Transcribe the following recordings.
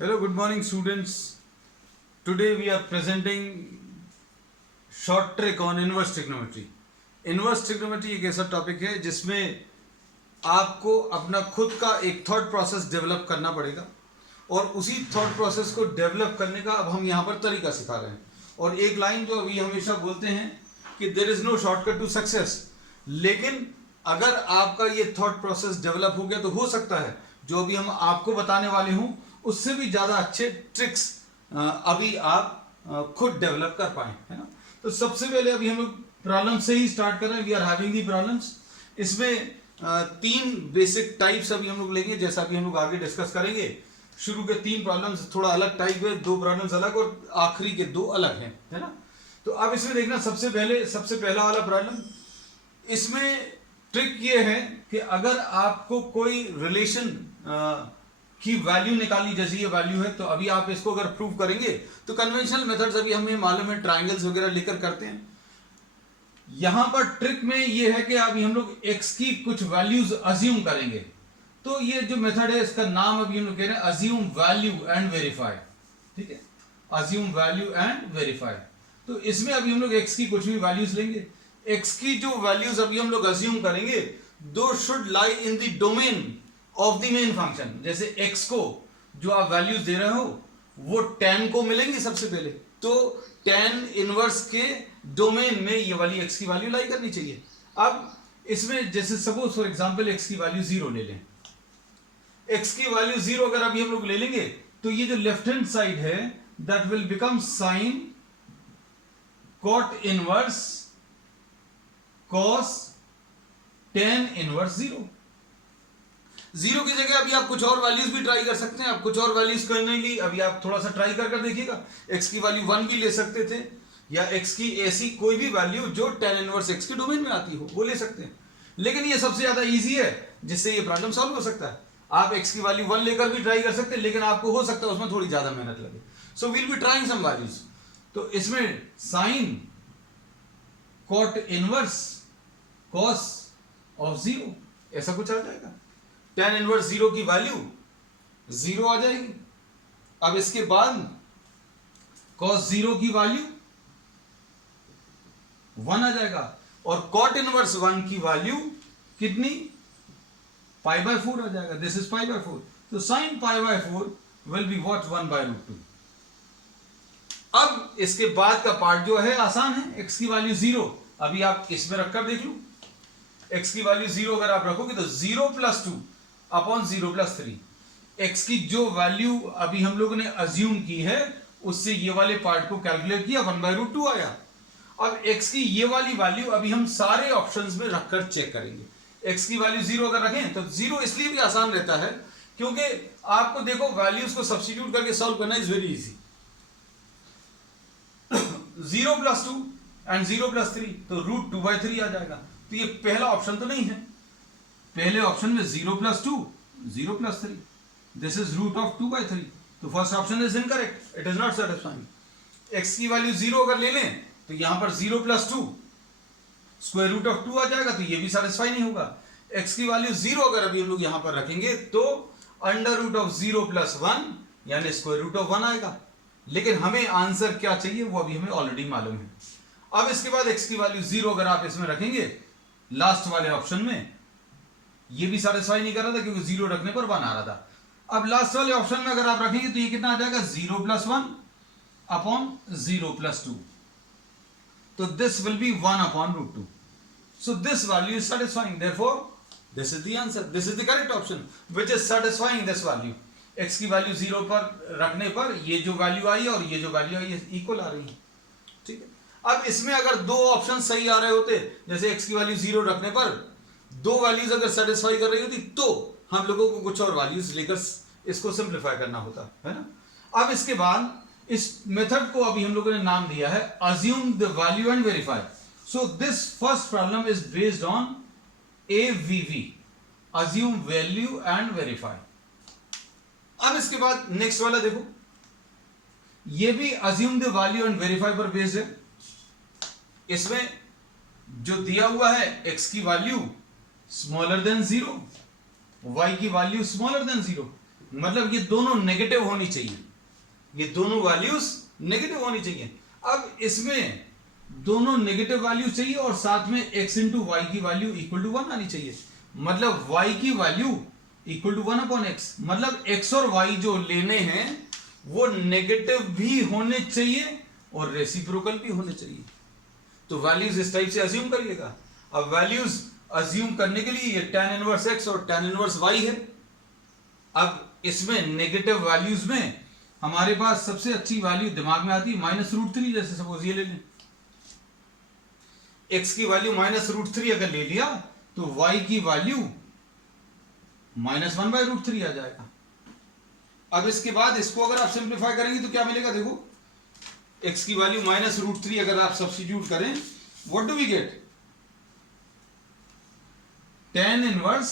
Hello, good morning, students. Today we are presenting short trick on inverse trigonometry. Inverse trigonometry एक ऐसा topic है जिसमें आपको अपना खुद का एक थॉट प्रोसेस डेवलप करना पड़ेगा और उसी थॉट प्रोसेस को डेवलप करने का अब हम यहाँ पर तरीका सिखा रहे हैं। और एक लाइन जो अभी हमेशा बोलते हैं कि there is no shortcut to success, लेकिन अगर आपका ये थॉट प्रोसेस डेवलप हो गया तो हो सकता है जो अभी हम आपको बताने वाले हूँ उससे भी ज़्यादा अच्छे ट्रिक्स अभी आप खुद डेवलप कर पाए, है ना। तो सबसे पहले अभी हम लोग प्रॉब्लम से ही स्टार्ट कर रहे हैं। We are having the problems. इसमें तीन बेसिक टाइप्स अभी हम लोग लेंगे, जैसा अभी हम लोग आगे डिस्कस करेंगे। शुरू के तीन प्रॉब्लम्स थोड़ा अलग टाइप है, दो प्रॉब्लम्स अलग और आखिरी के दो अलग हैं, है ना। तो अब इसमें देखना सबसे पहला वाला प्रॉब्लम, इसमें ट्रिक ये है कि अगर आपको कोई रिलेशन की वैल्यू निकालनी, जैसे ये वैल्यू है, तो अभी आप इसको अगर प्रूव करेंगे तो कन्वेंशनल मेथड्स अभी हमें मालूम है, ट्रायंगल्स वगैरह लेकर करते हैं। यहां पर ट्रिक में ये है कि अभी हम लोग x की कुछ वैल्यूज अज्यूम करेंगे। तो ये जो मेथड है इसका नाम अभी हम लोग कह रहे हैं अज्यूम वैल्यू एंड वेरीफाई। ठीक है, अज्यूम वैल्यू एंड वेरीफाई। तो इसमें अभी हम लोग x की कुछ भी वैल्यूज लेंगे। x की जो वैल्यूज अभी हम लोग अज्यूम करेंगे दो should lie in the domain of the main function. जैसे x को जो आप वैल्यूज दे रहे हो वो tan को मिलेंगी सबसे पहले, तो tan इनवर्स के डोमेन में ये वाली x की वैल्यू लाई करनी चाहिए। अब इसमें जैसे सपोज फॉर एग्जांपल x की वैल्यू 0 ले लें। x की वैल्यू 0 अगर अभी हम लोग ले लेंगे तो ये जो लेफ्ट हैंड साइड है that will become sign cot inverse cos tan inverse 0 की जगह अभी आप कुछ और वैल्यूज भी ट्राई कर सकते हैं। आप कुछ और वैल्यूज करने लिए अभी आप थोड़ा सा ट्राई कर देखिएगा। x की वैल्यू 1 भी ले सकते थे, या x की ऐसी कोई भी वैल्यू जो tan इनवर्स x के डोमेन में आती हो वो ले सकते हैं। लेकिन ये सबसे ज्यादा इजी है जिससे ये प्रॉब्लम सॉल्व हो सकता है। आप x की वैल्यू 1 लेकर भी ट्राई कर सकते हैं, लेकिन आपको हो सकता है उसमें थोड़ी ज्यादा मेहनत लगे। So we'll be trying some values. तो इसमें sine cot inverse cos of 0 ऐसा कुछ आ जाएगा। tan इनवर्स 0 की वैल्यू 0 आ जाएगी। अब इसके बाद cos 0 की वैल्यू 1 आ जाएगा और cot इनवर्स 1 की वैल्यू कितनी, π/4 आ जाएगा। This is π/4। तो sin π/4 विल बी व्हाट 1/√2। अब इसके बाद का पार्ट जो है आसान है। x की वैल्यू 0 अभी आप इसमें रखकर देख लो। x की वैल्यू 0 अगर आप रखोगे तो 0 + 2 अपॉन 0 + 3। x की जो वैल्यू अभी हम लोगों ने अज्यूम की है उससे ये वाले पार्ट को कैलकुलेट किया, 1/√2 आया। अब x की ये वाली वैल्यू अभी हम सारे ऑप्शंस में रखकर चेक करेंगे। x की वैल्यू 0 अगर रखें तो 0 इसलिए भी आसान रहता है क्योंकि आपको देखो वैल्यूज को सब्स्टिट्यूट करके सॉल्व करना इज वेरी इजी। 0 + 2 एंड 0 + 3 तो √2/3 आ जाएगा। तो ये पहला ऑप्शन तो नहीं है। पहले ऑप्शन में 0 + 2 0 + 3, दिस इज √2/3। तो first option is incorrect, it is not satisfying. x की वैल्यू 0 अगर ले लें तो यहां पर 0 + 2 √2 आ जाएगा, तो ये भी सेटिस्फाई नहीं होगा। x की वैल्यू 0 अगर अभी हम लोग यहां पर रखेंगे तो √0 + 1 यानी √1 आएगा। लेकिन हमें आंसर क्या चाहिए वो अभी हमें ऑलरेडी मालूम है। अब इसके बाद x की वैल्यू 0 अगर आप इसमें रखेंगे लास्ट वाले ऑप्शन में, ये भी सेटिस्फाई नहीं कर रहा था क्योंकि 0 रखने पर 1 आ रहा था। अब लास्ट वाले ऑप्शन में अगर आप रखेंगे तो ये कितना आ जाएगा, 0 + 1 अपॉन 0 + 2। तो this will B 1 upon √2। So this value is satisfying, therefore this is the answer, this is the correct option which is satisfying this value। x की वैल्यू 0 पर रखने पर ये जो वैल्यू आई और ये जो वैल्यू आई इक्वल आ रही है। ठीक है, अब इसमें अगर दो ऑप्शन सही आ रहे होते, जैसे x की वैल्यू 0 रखने पर दो वैल्यूज अगर सेटिस्फाई कर रही होती तो हम लोगों को कुछ और वैल्यूज लेकर इसको सिंप्लीफाई करना होता है ना। अब इसके बाद इस मेथड को अभी हम लोगों ने नाम दिया है assume the value and verify. So this first problem is based on AVV, assume value and verify. अब इसके बाद नेक्स्ट वाला देखो, ये भी assume the value and verify पर बेस्ड है। इसमें जो दिया हुआ है x की वैल्यू स्मॉलर देन 0, y की वैल्यू स्मॉलर देन 0, मतलब ये दोनों नेगेटिव होनी चाहिए, ये दोनों वैल्यूज नेगेटिव होनी चाहिए। अब इसमें दोनों नेगेटिव वैल्यू चाहिए और साथ में x इंटू वाई की वैल्यू इक्वल टू 1 आनी चाहिए। मतलब y की वैल्यू इक्वल टू 1/x, मतलब x और y जो लेने हैं वो नेगेटिव भी होने चाहिए और रेसिप्रोकल भी होने चाहिए। तो वैल्यूज इस टाइप से अज्यूम करिएगा। अब वैल्यूज अज्यूम करने के लिए ये tan इनवर्स x और tan इनवर्स y है। अब इसमें नेगेटिव वैल्यूज में हमारे पास सबसे अच्छी वैल्यू दिमाग में आती है -√3। जैसे सपोज ये ले लें, x की वैल्यू -√3 अगर ले लिया तो y की वैल्यू -1/√3 आ जाएगा। अब इसके बाद इसको अगर आप सिंप्लीफाई करेंगे तो क्या मिलेगा, देखो x की वैल्यू -√3 अगर आप सब्स्टिट्यूट करें, what do we get, tan inverse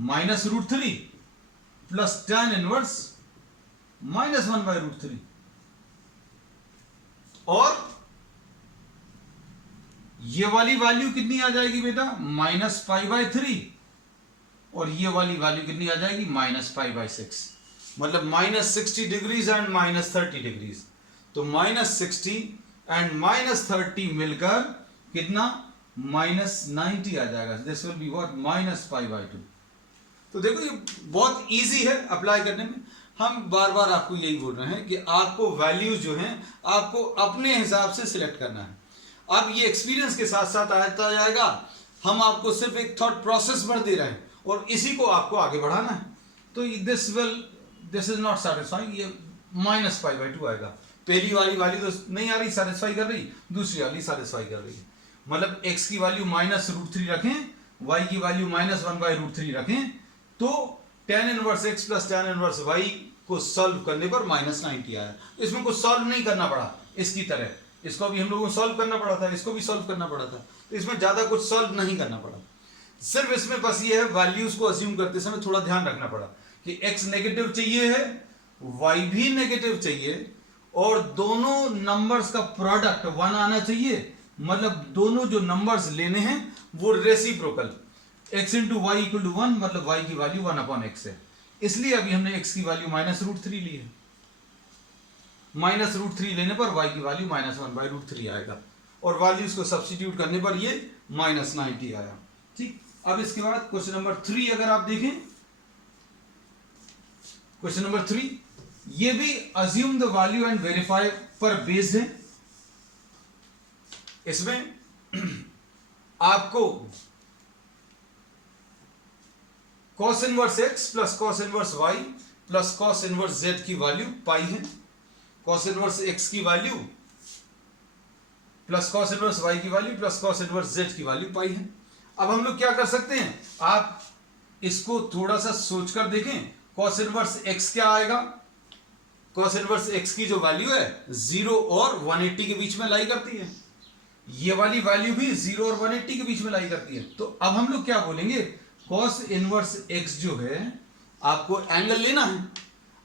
-√3 plus tan inverse -1/√3, और ये वाली वैल्यू कितनी आ जाएगी बेटा, -π/3, और ये वाली वैल्यू कितनी आ जाएगी, -π/6, मतलब -60 डिग्रीज एंड -30 डिग्रीज। तो -60 एंड -30 मिलकर कितना, -90 आ जाएगा। This will be what, -π/2। तो देखो ये बहुत इजी है अप्लाई करने में। हम बार बार आपको यही बोल रहे हैं कि आपको वैल्यूज जो हैं आपको अपने हिसाब से सिलेक्ट करना है। अब ये एक्सपीरियंस के साथ साथ आता जाएगा, हम आपको सिर्फ एक थॉट प्रोसेस भर दे रहे हैं और इसी को आपको आगे बढ़ाना है। तो दिस इज नॉट सेटिस्फाइंग, ये -π/2 आएगा। पहली वाली वैल्यू तो नहीं आ रही, सेटिस्फाई कर रही, दूसरी वाली सेटिस्फाई कर रही है। मतलब x की वैल्यू -√3 रखें, y की वैल्यू -1/√3 रखें, तो tan inverse x plus tan inverse y को सॉल्व करने पर -90 आया। इसमें कुछ सॉल्व नहीं करना पड़ा, इसकी तरह इसको भी हम लोगों को सॉल्व करना पड़ा था, इसको भी सॉल्व करना पड़ा था, तो इसमें ज्यादा कुछ सॉल्व नहीं करना पड़ा। सिर्फ इसमें बस ये है, वैल्यूज को अज्यूम करते समय थोड़ा ध्यान रखना पड़ा कि x नेगेटिव चाहिए है, y भी नेगेटिव चाहिए, और दोनों नंबर्स का प्रोडक्ट 1 आना चाहिए। मतलब दोनों जो नंबर्स लेने हैं वो reciprocal, x into y equal to 1, मतलब y की वैल्यू 1/x है। इसलिए अभी हमने x की वैल्यू -√3 ली है। -√3 लेने पर y की वैल्यू -1/√3 आएगा, और वैल्यूज को सब्स्टिट्यूट करने पर ये -90 आया। ठीक, अब इसके बाद क्वेश्चन नंबर 3 अगर आप देखें, क्वेश्चन नंबर 3 ये भी assume the value and verify पर बेस्ड है। इसमें आपको cos inverse x plus cos inverse y plus cos inverse z की वैल्यू पाई है। cos इनवर्स x की value plus cos inverse y की value plus cos inverse z की value pi है। अब हम लोग क्या कर सकते हैं, आप इसको थोड़ा सा सोचकर देखें। cos इनवर्स x क्या आएगा, cos इनवर्स x की जो वैल्यू है 0 और 180 के बीच में लाई करती है, ये वाली वैल्यू भी 0 और 180 के बीच में लाई करती है। तो अब हम लोग क्या बोलेंगे, cos इनवर्स x जो है आपको एंगल लेना है।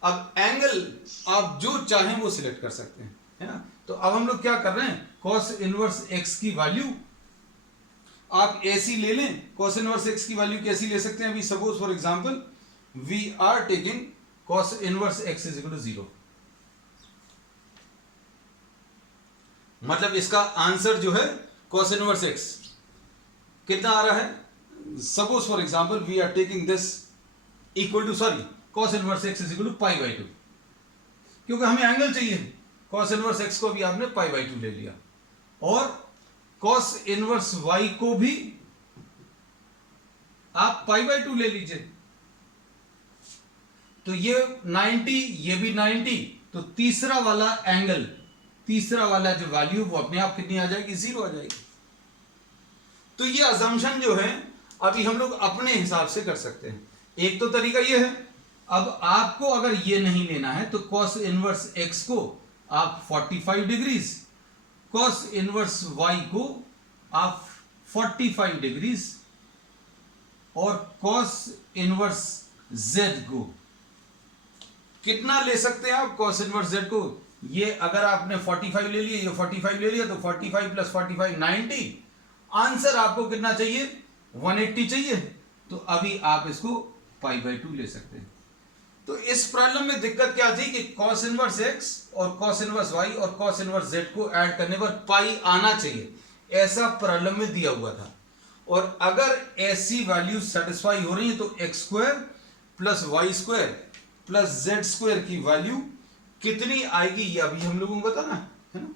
अब एंगल आप जो चाहें वो सिलेक्ट कर सकते हैं, है ना। तो अब हम लोग क्या कर रहे हैं, cos इनवर्स x की वैल्यू आप ऐसी ले लें। cos इनवर्स x की वैल्यू कैसी ले सकते हैं, अभी suppose for example we are taking cos inverse x is equal to 0। मतलब इसका आंसर जो है cos इनवर्स x कितना आ रहा है, suppose for example we are taking this equal to cos inverse x is equal to π/2, क्योंकि हमें एंगल चाहिए। cos इनवर्स x को भी आपने π/2 ले लिया, और cos इनवर्स y को भी आप π/2 ले लीजिए। तो ये 90, ये भी 90, तो तीसरा वाला एंगल, तीसरा वाला जो वैल्यू वो अपने आप कितनी आ जाएगी, 0 आ जाएगी। तो ये अजम्पशन जो है अभी हम लोग अपने हिसाब से कर सकते हैं। एक तो तरीका ये है। अब आपको अगर ये नहीं लेना है तो cos इनवर्स x को आप 45 डिग्रीज, cos इनवर्स y को आप 45 डिग्रीज, और cos इनवर्स z को कितना ले सकते हैं आप, cos इनवर्स z को ये अगर आपने 45 ले लिया, ये 45 ले लिया, तो 45 प्लस 45 90। आंसर आपको कितना चाहिए, 180 चाहिए। तो अभी आप इसको π/2 ले सकते हैं। तो इस प्रॉब्लम में दिक्कत क्या थी कि cos इनवर्स x और cos इनवर्स y और cos इनवर्स z को ऐड करने पर पाई आना चाहिए, ऐसा प्रॉब्लम में दिया हुआ था। और अगर ऐसी वैल्यू सेटिस्फाई हो रही है तो x square plus y square plus z square की वैल्यू कितनी आएगी ये अभी हम लोगों को बताना है ना।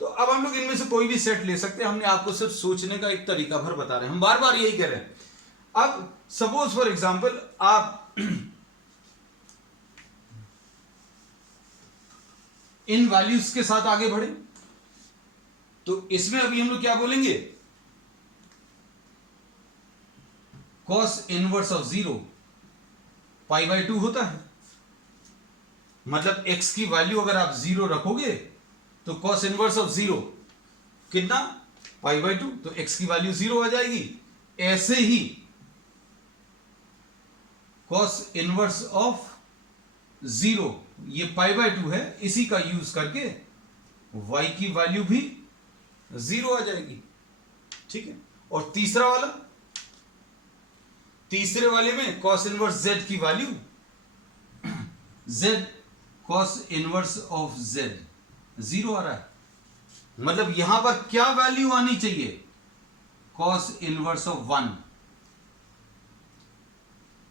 तो अब हम लोग इनमें से कोई भी सेट ले सकते हैं, हमने आपको सिर्फ सोचने का एक तरीका भर बता रहे हैं, हम बार बार यही कह रहे हैं। अब सपोज फॉर एग्जांपल आप इन वैल्यूज के साथ आगे बढ़े तो इसमें अभी हम लोग क्या बोलेंगे, cos inverse of 0 pi by 2 होता है। मतलब x की वैल्यू अगर आप 0 रखोगे तो cos इनवर्स ऑफ 0 कितना, पाई बाई 2, तो x की वैल्यू 0 आ जाएगी। ऐसे ही cos इनवर्स ऑफ 0 ये पाई बाई 2 है, इसी का यूज करके y की वैल्यू भी 0 आ जाएगी, ठीक है। और तीसरा वाला, तीसरे वाले में cos इनवर्स z की value z cos inverse of z 0 आ रहा है। मतलब यहां पर क्या वैल्यू आनी चाहिए, cos इनवर्स ऑफ 1।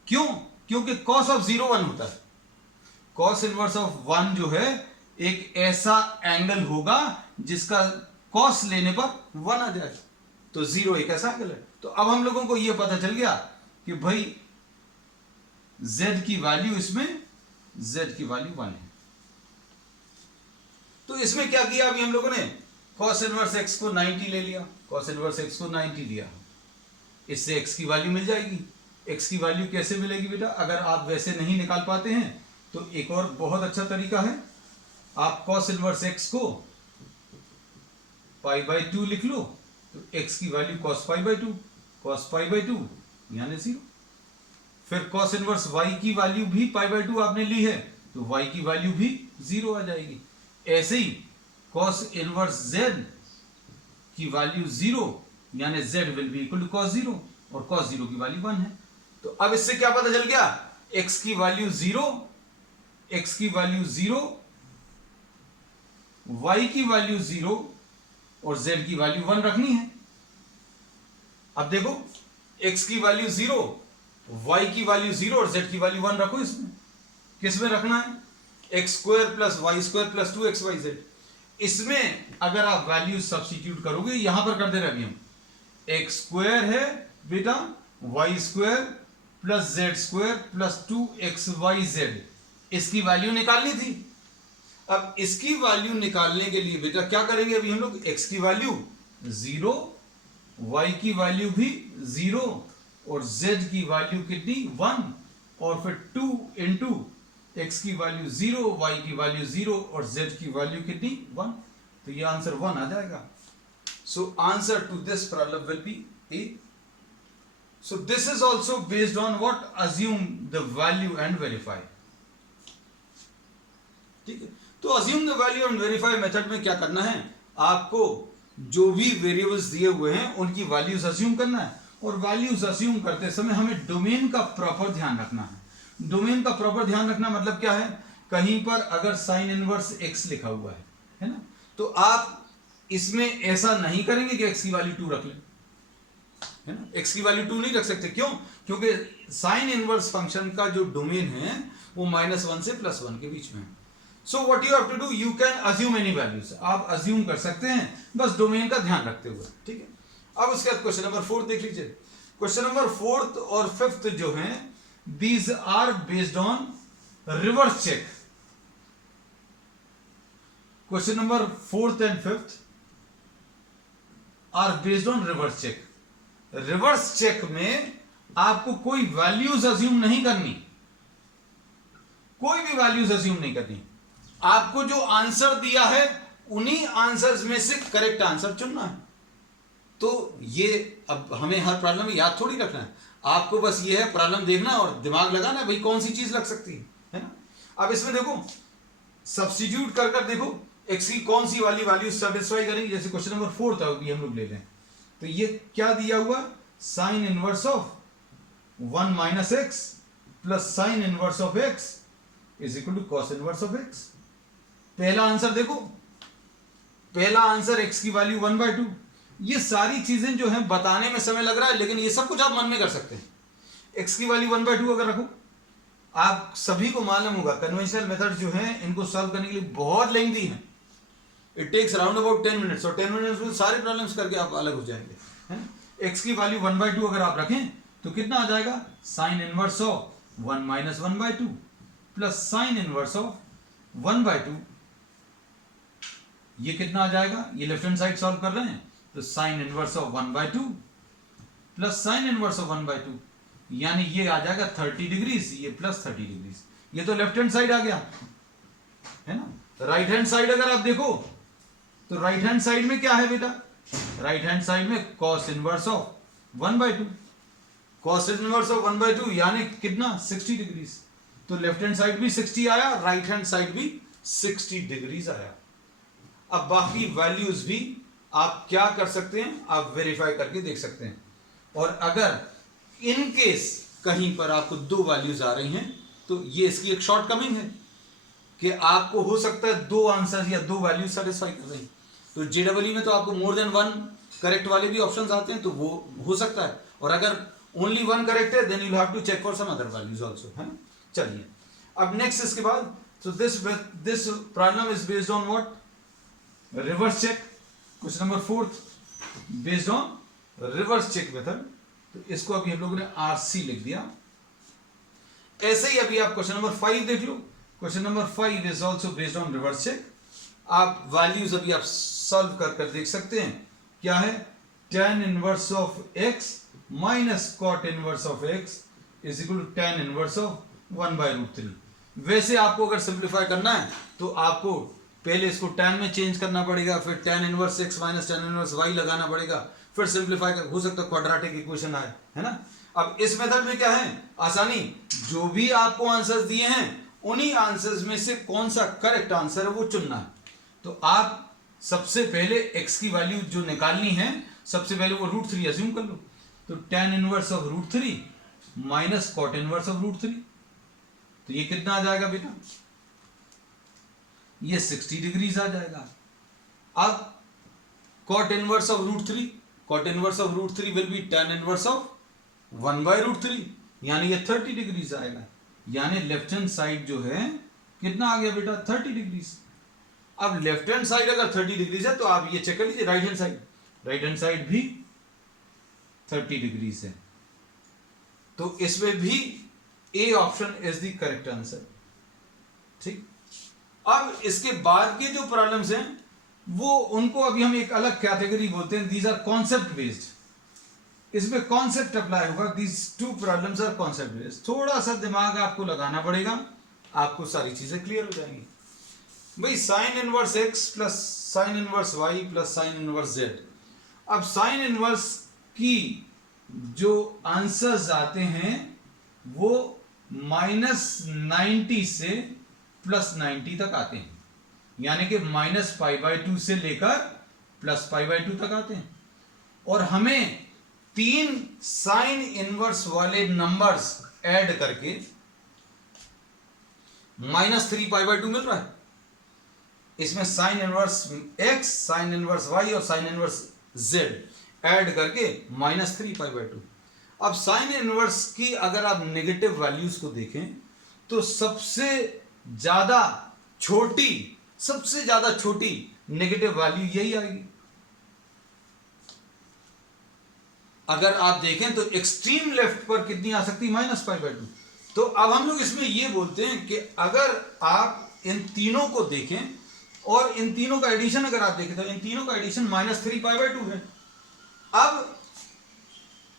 क्यों, क्योंकि cos ऑफ 0 1 होता है। cos इनवर्स ऑफ 1 जो है एक ऐसा एंगल होगा जिसका cos लेने पर 1 आ जाए, तो 0 एक ऐसा एंगल है। तो अब हम लोगों को यह पता चल गया कि भाई z की वैल्यू, इसमें z की वैल्यू 1 है। तो इसमें क्या किया अभी हम लोगों ने, cos इनवर्स x को 90 ले लिया, cos इनवर्स x को 90 लिया, इससे x की वैल्यू मिल जाएगी। x की वैल्यू कैसे मिलेगी बेटा, अगर आप वैसे नहीं निकाल पाते हैं तो एक और बहुत अच्छा तरीका है, आप cos इनवर्स x को पाई बाई 2 लिख लो, तो x की value cos pi by 2, cos pi by 2 यानी 0। फिर cos इनवर्स y की वैल्यू भी पाई बाई 2 आपने ली है, तो y की वैल्यू भी 0 आ जाएगी। ऐसे ही cos इनवर्स z की वैल्यू 0 यानी z will be equal to cos 0, और cos 0 की वैल्यू 1 है। तो अब इससे क्या पता चल गया, x की वैल्यू 0, x की वैल्यू 0, y की वैल्यू 0 और z की वैल्यू 1 रखनी है। अब देखो x की वैल्यू 0, y की वैल्यू 0 और z की वैल्यू 1 रखो। इसमें किस में रखना है, x square plus y square plus 2xyz। इसमें अगर आप वैल्यू सब्स्टिट्यूट करोगे, यहां पर कर दे रहे अभी हम, एक्स स्क्वायर है बेटा y square plus z square plus 2xyz, इसकी वैल्यू निकालनी थी। अब इसकी वैल्यू निकालने के लिए बेटा क्या करेंगे, अभी हम लोग x की वैल्यू 0, y की वैल्यू भी 0 और z की वैल्यू कितनी 1, और फिर 2 इंटू x की वैल्यू 0, y की वैल्यू 0 और z की वैल्यू कितनी 1, तो ये आंसर 1 आ जाएगा। So answer to this problem will be A. So this is also based on what, assume the value and verify। ठीक है, तो assume the value and verify method में क्या करना है, आपको जो भी वेरिएबल्स दिए हुए हैं उनकी वैल्यूज अज्यूम करना है, और वैल्यूज अज्यूम करते समय हमें डोमेन का प्रॉपर ध्यान रखना है। डोमेन का प्रॉपर ध्यान रखना मतलब क्या है, कहीं पर अगर साइन इनवर्स x लिखा हुआ है ना, तो आप इसमें ऐसा नहीं करेंगे कि x की वैल्यू 2 रख लें, है ना। x की वैल्यू 2 नहीं रख सकते, क्यों, क्योंकि साइन इनवर्स फंक्शन का जो डोमेन है वो -1 से +1 के बीच में है। So what you have to do, you can assume any values, आप अज्यूम कर सकते हैं बस डोमेन का ध्यान रखते हुए, ठीक है। अब उसके बाद क्वेश्चन नंबर 4 देख लीजिए। क्वेश्चन नंबर 4 और 5 जो हैं, these are based on reverse check. Question number 4 and 5 are based on reverse check. Reverse check में आपको कोई वैल्यूज अज्यूम नहीं करनी, कोई भी वैल्यूज अज्यूम नहीं करनी, आपको जो आंसर दिया है उन्हीं आंसर्स में से करेक्ट आंसर चुनना है। तो ये अब हमें हर प्रॉब्लम में याद थोड़ी रखना है, आपको बस ये है प्रॉब्लम देखना और दिमाग लगाना भाई कौन सी चीज लग सकती है ना। अब इसमें देखो सब्स्टिट्यूट कर कर देखो एक्स की कौन सी वाली वैल्यू सेटिस्फाई करेंगे। जैसे क्वेश्चन नंबर 4 था भी हम लोग ले लें, तो ये क्या दिया हुआ, sine inverse of 1 - x plus sine inverse of x is equal to cos inverse of x. पहला आंसर देखो, पहला आंसर एक्स की वैल्यू 1/2। ये सारी चीजें जो है बताने में समय लग रहा है, लेकिन ये सब कुछ आप मन में कर सकते हैं। एक्स की वैल्यू 1/2 अगर रखो, आप सभी को मालूम होगा कन्वेंशनल मेथड जो है इनको सॉल्व करने के लिए बहुत लेंथी है। It takes around about 10 minutes, और 10 मिनट्स में सारे प्रॉब्लम्स करके आप अलग हो जाएंगे, है ना। एक्स की वैल्यू 1/2 अगर आप रखें तो कितना आ जाएगा, sign inverse of 1 minus 1/2 plus sine inverse of 1/2। ये कितना आ जाएगा, ये लेफ्ट हैंड साइड सॉल्व कर रहे हैं तो sign inverse of 1/2 plus sine inverse of 1/2, यानी ये आ जाएगा 30 डिग्रीज, ये प्लस 30 डिग्रीज। ये तो लेफ्ट हैंड साइड आ गया, है ना। राइट हैंड साइड अगर आप देखो तो राइट हैंड साइड में क्या है बेटा, राइट हैंड साइड में cos inverse of 1/2, cos inverse of 1/2 यानी कितना 60 डिग्रीज। तो लेफ्ट हैंड साइड भी 60 आया, राइट हैंड साइड भी 60 डिग्रीज आया। अब बाकी वैल्यूज भी आप क्या कर सकते हैं, आप वेरीफाई करके देख सकते हैं। और अगर इन केस कहीं पर आपको दो वैल्यूज आ रही हैं तो ये इसकी एक शॉर्टकमिंग है कि आपको हो सकता है दो आंसर या दो वैल्यूज सेटिस्फाई कर रही हैं। तो जेडब्ल्यू में तो आपको मोर देन वन करेक्ट वाले भी ऑप्शंस आते हैं, तो वो हो सकता है। और अगर ओनली वन करेक्ट है then you have to check for some other values also, है ना। चलिए अब नेक्स्ट इसके बाद, तो this problem is based on what, reverse check. Question number 4 based on reverse check method. तो इसको अभी हम लोगों ने आरसी लिख दिया। ऐसे ही अभी आप क्वेश्चन नंबर 5 देख लो। Question number 5 is also based on reverse check. आप वैल्यूज अभी आप सॉल्व कर देख सकते हैं। क्या है, tan inverse of x minus cot inverse of x is equal to tan inverse of 1/√3। वैसे आपको अगर सिंप्लीफाई करना है तो आपको पहले इसको tan में चेंज करना पड़ेगा, फिर tan inverse x minus tan inverse y लगाना पड़ेगा, फिर सिंप्लीफाई कर, हो सकता है क्वाड्रेटिक इक्वेशन आए, है ना। अब इस मेथड में क्या है, आसानी, जो भी आपको आंसर्स दिए हैं उन्हीं आंसर्स में से कौन सा करेक्ट आंसर है वो चुनना है। तो आप सबसे पहले x की वैल्यू जो निकालनी है, सबसे पहले वो √3 अज्यूम कर लो। तो tan inverse of √3 minus cot inverse of √3, तो ये कितना आ जाएगा बेटा, ये 60 डिग्रीज आ जाएगा। अब cot inverse of √3, cot inverse of √3 will be tan inverse of 1/√3, यानी ये 30 डिग्रीज आएगा। यानी लेफ्ट हैंड साइड जो है कितना आ गया बेटा, 30 डिग्रीज। अब लेफ्ट हैंड साइड अगर 30 डिग्रीज है तो आप ये चेक कर लीजिए right hand side, right hand side भी 30 डिग्रीज है। तो इसमें भी A option is the correct answer, ठीक। अब इसके बाद के जो प्रॉब्लम्स हैं वो उनको अभी हम एक अलग कैटेगरी बोलते हैं, दीज आर कॉन्सेप्ट बेस्ड। इसमें कॉन्सेप्ट अप्लाई होगा, these two problems are concept based. थोड़ा सा दिमाग आपको लगाना पड़ेगा, आपको सारी चीजें क्लियर हो जाएंगी। भाई sine inverse x plus sine inverse y plus sine inverse z। अब साइन इनवर्स की जो आंसर्स आते हैं वो -90 से +90 तक आते हैं, यानी कि -π/2 से लेकर +π/2 तक आते हैं। और हमें 3 साइन इनवर्स वाले नंबर्स ऐड करके -3π/2 मिल रहा है। इसमें sine inverse x, sine inverse y और साइन इनवर्स z ऐड करके -3π/2। अब साइन इनवर्स की अगर आप नेगेटिव वैल्यूज को देखें तो सबसे ज्यादा छोटी नेगेटिव वैल्यू यही आएगी। अगर आप देखें तो एक्सट्रीम लेफ्ट पर कितनी आ सकती है, -π/2। तो अब हम लोग इसमें यह बोलते हैं कि अगर आप इन तीनों को देखें और इन तीनों का एडिशन अगर आप देखें तो इन तीनों का एडिशन -3π/2 है। अब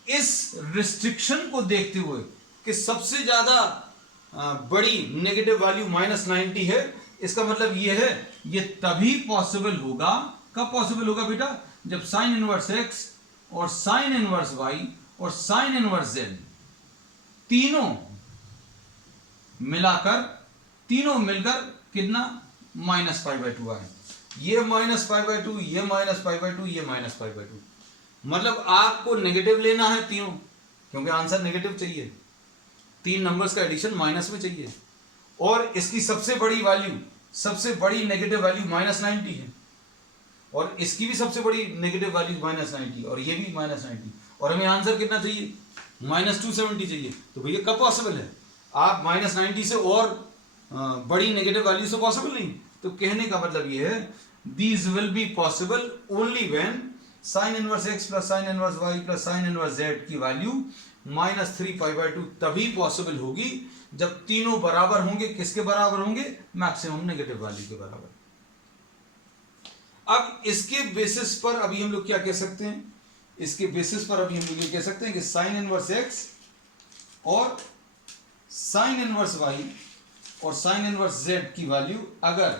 इस रिस्ट्रिक्शन को देखते हुए कि सबसे ज्यादा बड़ी नेगेटिव वैल्यू -90 है, इसका मतलब यह है ये तभी पॉसिबल होगा, कब पॉसिबल होगा बेटा, जब साइन इनवर्स x और साइन इनवर्स y और साइन इनवर्स z तीनों मिलकर कितना -π/2 आए। ये -π/2, ये -π/2, ये -π/2। मतलब आपको नेगेटिव लेना है तीनों, क्योंकि आंसर नेगेटिव चाहिए, 3 नंबर्स का एडिशन माइनस में चाहिए। और इसकी सबसे बड़ी वैल्यू, सबसे बड़ी नेगेटिव वैल्यू -90 है, और इसकी भी सबसे बड़ी नेगेटिव वैल्यू -90, और ये भी -90, और हमें आंसर कितना चाहिए, -270 चाहिए। तो भैया कब पॉसिबल है, आप -90 से और बड़ी नेगेटिव वैल्यू से पॉसिबल नहीं। तो कहने का मतलब ये है, these will be possible only when sin inverse x plus sin inverse y plus sin inverse z की वैल्यू -3π/2 तभी पॉसिबल होगी जब तीनों बराबर होंगे। किसके बराबर होंगे, मैक्सिमम नेगेटिव वैल्यू के बराबर। अब इसके बेसिस पर अभी हम लोग क्या कह सकते हैं, इसके बेसिस पर अभी हम लोग ये कह सकते हैं कि sin इनवर्स x और sin इनवर्स y और sin इनवर्स z की वैल्यू अगर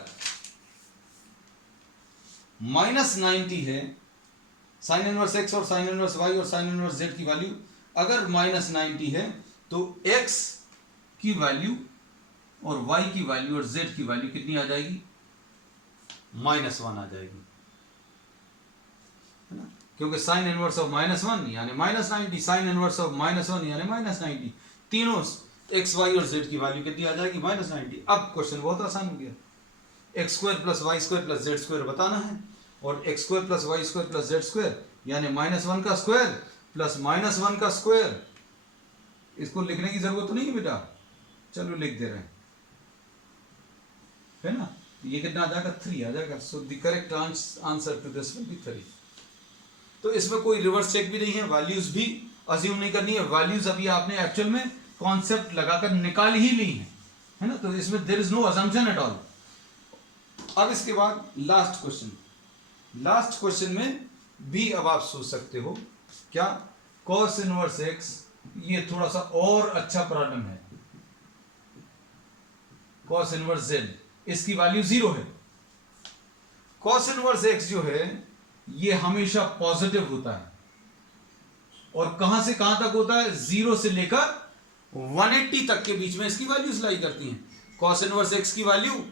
-90 है, sin इनवर्स x और sin इनवर्स y और sin इनवर्स z की वैल्यू अगर -90 है, तो x की वैल्यू और y की वैल्यू और z की वैल्यू कितनी आ जाएगी, -1 आ जाएगी, है ना, क्योंकि sin इनवर्स ऑफ -1 यानी -90, sin इनवर्स ऑफ -1 यानी -90, तीनों x y और z की वैल्यू कितनी आ जाएगी, -90। अब क्वेश्चन बहुत आसान हो गया, x² plus y² plus z² बताना है, और x² plus y² plus z² यानी -1 का स्क्वायर प्लस -1 का स्क्वायर। इसको लिखने की जरूरत तो नहीं है बेटा, चलो लिख दे रहे हैं, है ना। ये कितना आ जाएगा, 3 आ जाएगा। So the correct answer to this will be 3। तो इसमें कोई रिवर्स चेक भी नहीं है, वैल्यूज भी अज्यूम नहीं करनी है, वैल्यूज अभी आपने एक्चुअल में कॉन्सेप्ट लगाकर निकाल ही ली है ना, तो इसमें there is no assumption at all. अब इसके बाद लास्ट क्वेश्चन, लास्ट क्वेश्चन में भी अब आप सोच सकते हो क्या, cos इनवर्स x, ये थोड़ा सा और अच्छा प्रॉब्लम है, cos इनवर्स z, इसकी वैल्यू 0 है। cos इनवर्स x जो है ये हमेशा पॉजिटिव होता है, और कहां से कहां तक होता है, 0 से लेकर 180 तक के बीच में इसकी वैल्यूज लाई करती हैं। cos इनवर्स x की वैल्यू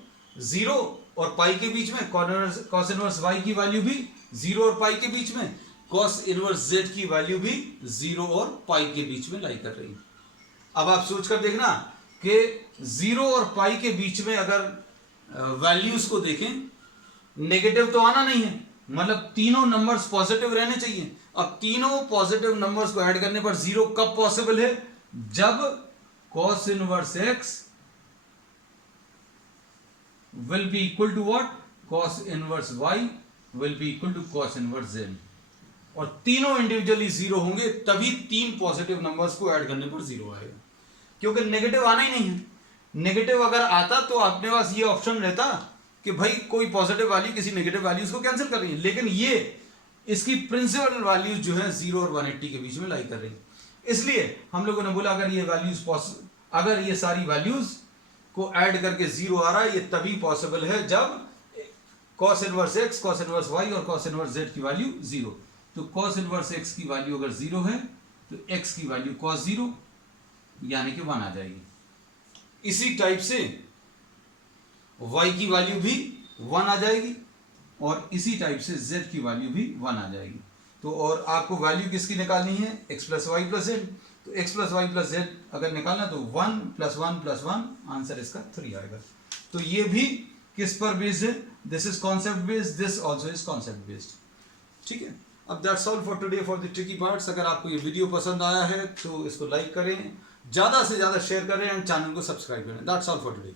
0 और पाई के बीच में, cos इनवर्स y की वैल्यू भी 0 और पाई के बीच में, cos इनवर्स z की वैल्यू भी 0 और पाई के बीच में लाई कर रही है। अब आप सोचकर देखना कि 0 और पाई के बीच में अगर वैल्यूज को देखें, नेगेटिव तो आना नहीं है, मतलब तीनों नंबर्स पॉजिटिव रहने चाहिए। अब तीनों पॉजिटिव नंबर्स को ऐड करने पर 0 कब पॉसिबल है, जब cos inverse x will be equal to what, cos inverse y will be equal to cos inverse z, और तीनों इंडिविजुअली 0 होंगे, तभी तीन पॉजिटिव नंबर्स को ऐड करने पर 0 आएगा, क्योंकि नेगेटिव आना ही नहीं है। नेगेटिव अगर आता तो अपने पास ये ऑप्शन रहता कि भाई कोई पॉजिटिव वैल्यू किसी नेगेटिव वैल्यूज को कैंसिल कर रही है, लेकिन ये इसकी प्रिंसिपल वैल्यूज जो है 0 और 180 के बीच में लाई कर रही है। इसलिए हम लोगों ने बोला अगर ये वैल्यूज, अगर ये सारी वैल्यूज को ऐड करके 0 आ रहा है, ये तभी पॉसिबल है जब cos inverse x, cos inverse y और cos इनवर्स z की वैल्यू 0। तो cos इनवर्स x की वैल्यू अगर 0 है तो x की वैल्यू cos 0 यानी कि 1 आ जाएगी। इसी टाइप से y की वैल्यू भी 1 आ जाएगी, और इसी टाइप से z की वैल्यू भी 1 आ जाएगी। तो और आपको वैल्यू किसकी निकालनी है, x plus y plus z. तो x plus y plus z अगर निकालना तो 1 प्लस 1 प्लस 1, आंसर इसका 3 आएगा। तो ये भी किस पर बेस्ड है, this is concept based, this also is concept based. ठीक है, अब that's all for today for the tricky parts. अगर आपको ये वीडियो पसंद आया है तो इसको लाइक करें, ज़्यादा से ज़्यादा शेयर करें एंड चैनल को सब्सक्राइब करें। That's all for today.